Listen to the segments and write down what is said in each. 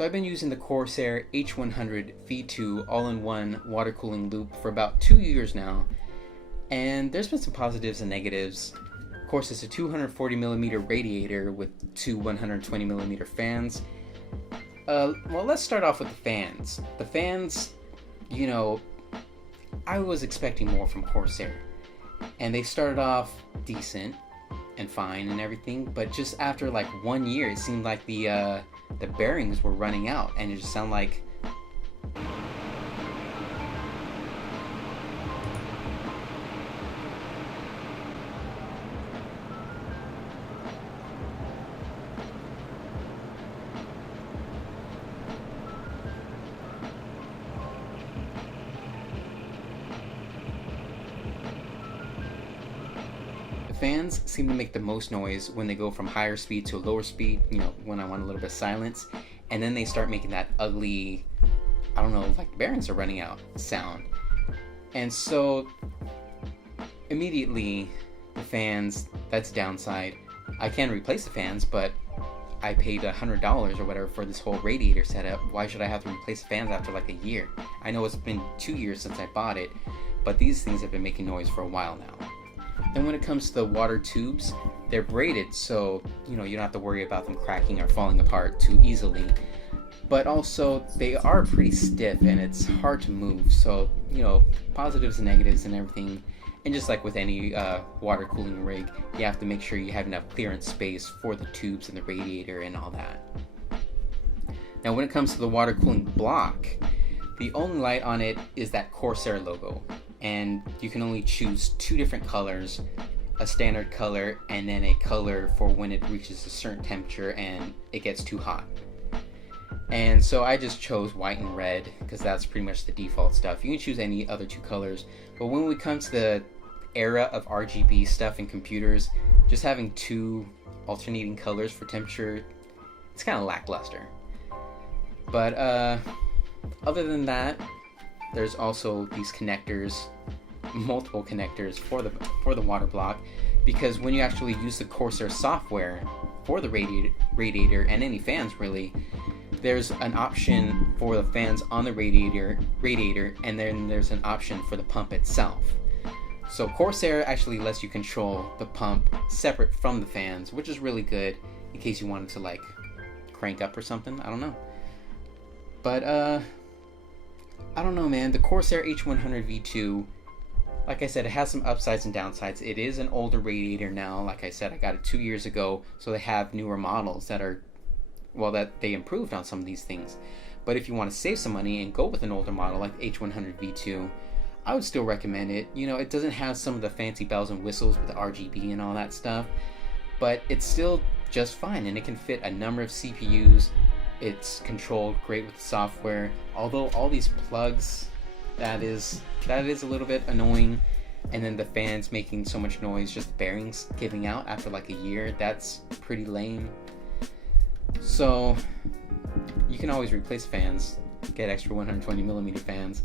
So I've been using the Corsair H100v2 all-in-one water cooling loop for about 2 years now, and there's been some positives and negatives. Of course, it's a 240mm radiator with two 120mm fans. Well, let's start off with the fans. The fans, you know, I was expecting more from Corsair, and they started off decent and fine and everything, but just after like 1 year, it seemed like the bearings were running out, and it just sounded like fans seem to make the most noise when they go from higher speed to a lower speed, you know, when I want a little bit of silence, and then they start making that ugly, I don't know, like bearings are running out sound. And so immediately the fans, that's downside. I can replace the fans, but I paid $100 or whatever for this whole radiator setup. Why should I have to replace the fans after like a year? I know it's been 2 years since I bought it, but these things have been making noise for a while now. And when it comes to the water tubes, they're braided, so you know you don't have to worry about them cracking or falling apart too easily. But also they are pretty stiff and it's hard to move, so you know, positives and negatives and everything. And just like with any water cooling rig, you have to make sure you have enough clearance space for the tubes and the radiator and all that. Now when it comes to the water cooling block, the only light on it is that Corsair logo, and you can only choose 2 different colors, a standard color and then a color for when it reaches a certain temperature and it gets too hot. And so I just chose white and red because that's pretty much the default stuff. You can choose any other 2 colors, but when we come to the era of RGB stuff in computers, just having 2 alternating colors for temperature, it's kind of lackluster. But other than that, there's also these connectors, multiple connectors for the water block, because when you actually use the Corsair software for the radiator and any fans really, there's an option for the fans on the radiator, and then there's an option for the pump itself. So Corsair actually lets you control the pump separate from the fans, which is really good in case you wanted to like crank up or something. I don't know. But I don't know, man. The Corsair H100v2, like I said, it has some upsides and downsides. It is an older radiator now. Like I said, I got it 2 years ago, so they have newer models that are, well, that they improved on some of these things. But if you want to save some money and go with an older model like H100v2, I would still recommend it. You know, it doesn't have some of the fancy bells and whistles with the RGB and all that stuff, but it's still just fine, and it can fit a number of CPUs. It's controlled great with the software, although all these plugs, that is a little bit annoying. And then the fans making so much noise, just bearings giving out after like a year, that's pretty lame. So you can always replace fans, get extra 120mm fans,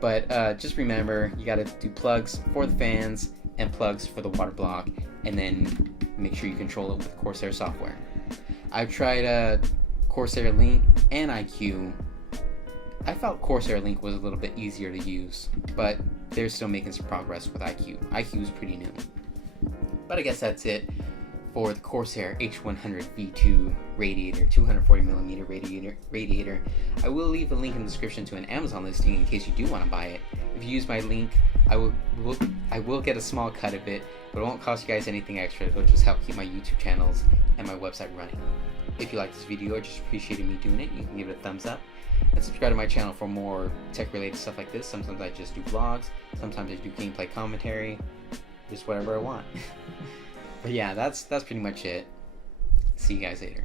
but just remember you got to do plugs for the fans and plugs for the water block, and then make sure you control it with Corsair software. I've tried Corsair Link and IQ. I felt Corsair Link was a little bit easier to use, but they're still making some progress with IQ. IQ is pretty new. But I guess that's it for the Corsair H100v2 radiator, 240mm radiator. I will leave a link in the description to an Amazon listing in case you do want to buy it. If you use my link, I will get a small cut of it, but it won't cost you guys anything extra. It'll just help keep my YouTube channels and my website running. If you like this video or just appreciated me doing it, you can give it a thumbs up and subscribe to my channel for more tech related stuff like this. Sometimes I just do vlogs, sometimes I do gameplay commentary, just whatever I want. But yeah, that's pretty much it. See you guys later.